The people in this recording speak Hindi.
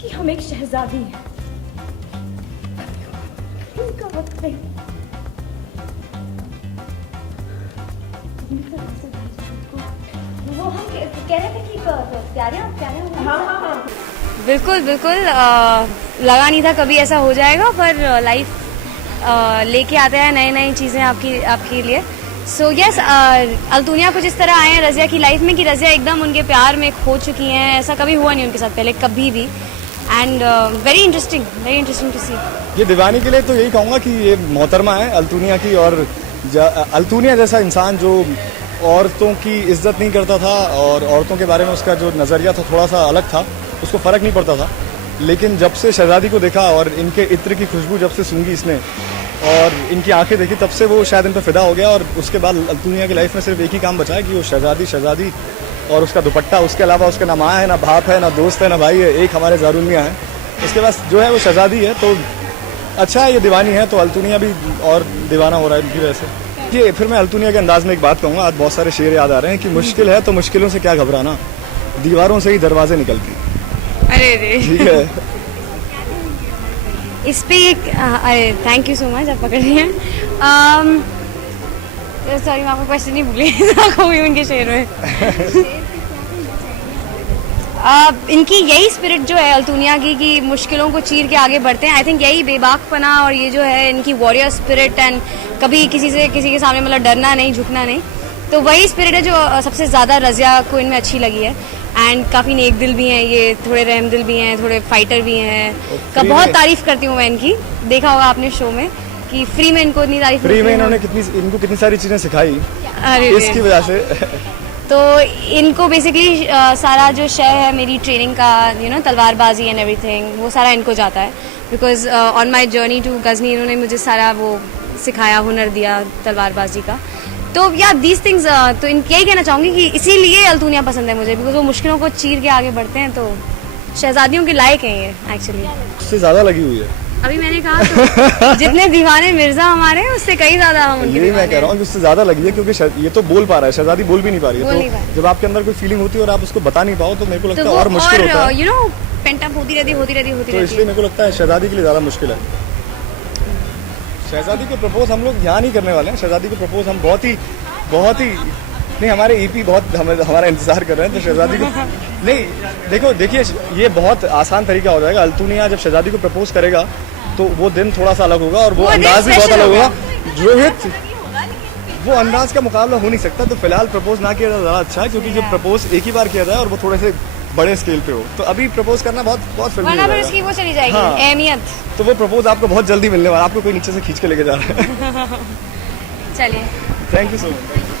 कि हम एक शहजादी हैं, इनका वक्त नहीं। वो हम कह रहे थे कि प्यारे हाँ बिल्कुल बिल्कुल लगा नहीं था कभी ऐसा हो जाएगा, पर लाइफ लेके आता है नई नई चीज़ें आपके लिए। सो यस, अल्तुनिया कुछ इस तरह आए हैं रज़िया की लाइफ में कि रज़िया एकदम उनके प्यार में खो चुकी हैं। ऐसा कभी हुआ नहीं उनके साथ पहले कभी भी। एंड वेरी इंटरेस्टिंग टू सी। ये दीवानी के लिए तो यही कहूँगा कि ये मोहतरमा है अल्तुनिया की, और अल्तुनिया जैसा इंसान जो औरतों की इज्जत नहीं करता था और औरतों के बारे में उसका जो नज़रिया था थोड़ा सा अलग था, उसको फ़र्क नहीं पड़ता था। लेकिन जब से शहजादी को देखा और इनके इत्र की खुशबू जब से सूंघी इसने और इनकी आंखें देखी, तब से वो शायद इन पर फिदा हो गया। और उसके बाद अल्तुनिया की लाइफ में सिर्फ एक ही काम बचा है कि वो शहजादी और उसका दुपट्टा, उसके अलावा उसका ना माँ है, ना बाप है, ना दोस्त है, ना भाई है, एक हमारे ज़ारुल मियां है। उसके पास जो है वो शहजादी है। तो अच्छा है, ये दीवानी है तो अल्तुनिया भी और दीवाना हो रहा है इनकी वजह से। ये फिर मैं अल्तुनिया के अंदाज में एक बात कहूँगा, आज बहुत सारे शेर याद आ रहे हैं कि मुश्किल है तो मुश्किलों से क्या घबराना, दीवारों से ही दरवाजे निकलती। अरे ठीक है, इस पे एक अरे थैंक यू सो मच, आप पकड़ रही हैं। सॉरी, मैं आपको क्वेश्चन नहीं भूली कोई उनके शेर में। इनकी यही स्पिरिट जो है अल्तुनिया की मुश्किलों को चीर के आगे बढ़ते हैं। आई थिंक यही बेबाकपना और ये जो है इनकी वॉरियर स्पिरिट एंड कभी किसी के सामने मतलब डरना नहीं, झुकना नहीं, तो वही स्पिरिट है जो सबसे ज़्यादा रज़िया को इनमें अच्छी लगी है। एंड काफ़ी नेक दिल भी हैं ये, थोड़े रहमदिल भी हैं, थोड़े फाइटर भी हैं। बहुत तारीफ करती हूँ मैं इनकी, देखा होगा आपने शो में कि फ्री में इनको इतनी तारीफ, फ्री में इन्होंने इनको कितनी सारी चीज़ें सिखाई इसकी वजह से। तो इनको बेसिकली सारा जो शय है मेरी ट्रेनिंग का, तलवारबाजी एंड एवरीथिंग, वो सारा इनको जाता है। Because on my journey to Ghazni इन्होंने मुझे सारा वो सिखाया, हुनर दिया तलवारबाजी का। तो या दीज थिंग्स, तो इनके यही कहना चाहूँगी कि इसीलिए अल्तुनिया पसंद है मुझे, बिकॉज वो मुश्किलों को चीर के आगे बढ़ते हैं। तो शहजादियों के लायक हैं ये एक्चुअली। उससे ज़्यादा लगी हुई है। अभी मैंने कहा तो जितने दीवाने मिर्जा हमारे हैं उससे कई ज्यादा हम उनके यही मैं कह रहा हूँ कि उससे ज़्यादा लगी है, क्योंकि ये तो बोल पा रहा है, शहजादी बोल भी नहीं पा रही है। तो जब आपके अंदर कोई फीलिंग होती है और आप उसको बता नहीं पाओ तो मेरे को लगता है और मुश्किल होता है। पेंटअप होती रहती है। तो इसलिए मेरे को लगता है शहजादी के लिए ज़्यादा मुश्किल है। शहजादी को प्रपोज हम लोग यहाँ नहीं करने वाले हैं। शहजादी को प्रपोज हम बहुत ही नहीं, हमारे ईपी बहुत हमारा इंतजार कर रहे हैं। तो शहजादी को नहीं, देखिए ये बहुत आसान तरीका हो जाएगा। अल्तुनिया जब शहजादी को प्रपोज करेगा तो वो दिन थोड़ा सा अलग होगा और वो अंदाज भी बहुत अलग होगा। रोहित, वो अंदाज का मुकाबला हो नहीं सकता। तो फिलहाल प्रपोज ना किया ज़्यादा अच्छा है, क्योंकि जब प्रपोज एक ही बार किया जाए और वो थोड़े से बड़े स्केल पे हो, तो अभी प्रपोज करना बहुत फिल्मी हो जाएगा। उसकी वो चली जाएगी अहमियत। तो वो प्रपोज आपको बहुत जल्दी मिलने वाला, आपको कोई नीचे से खींच के लेके जा रहा है। चलिए, थैंक यू सो मच।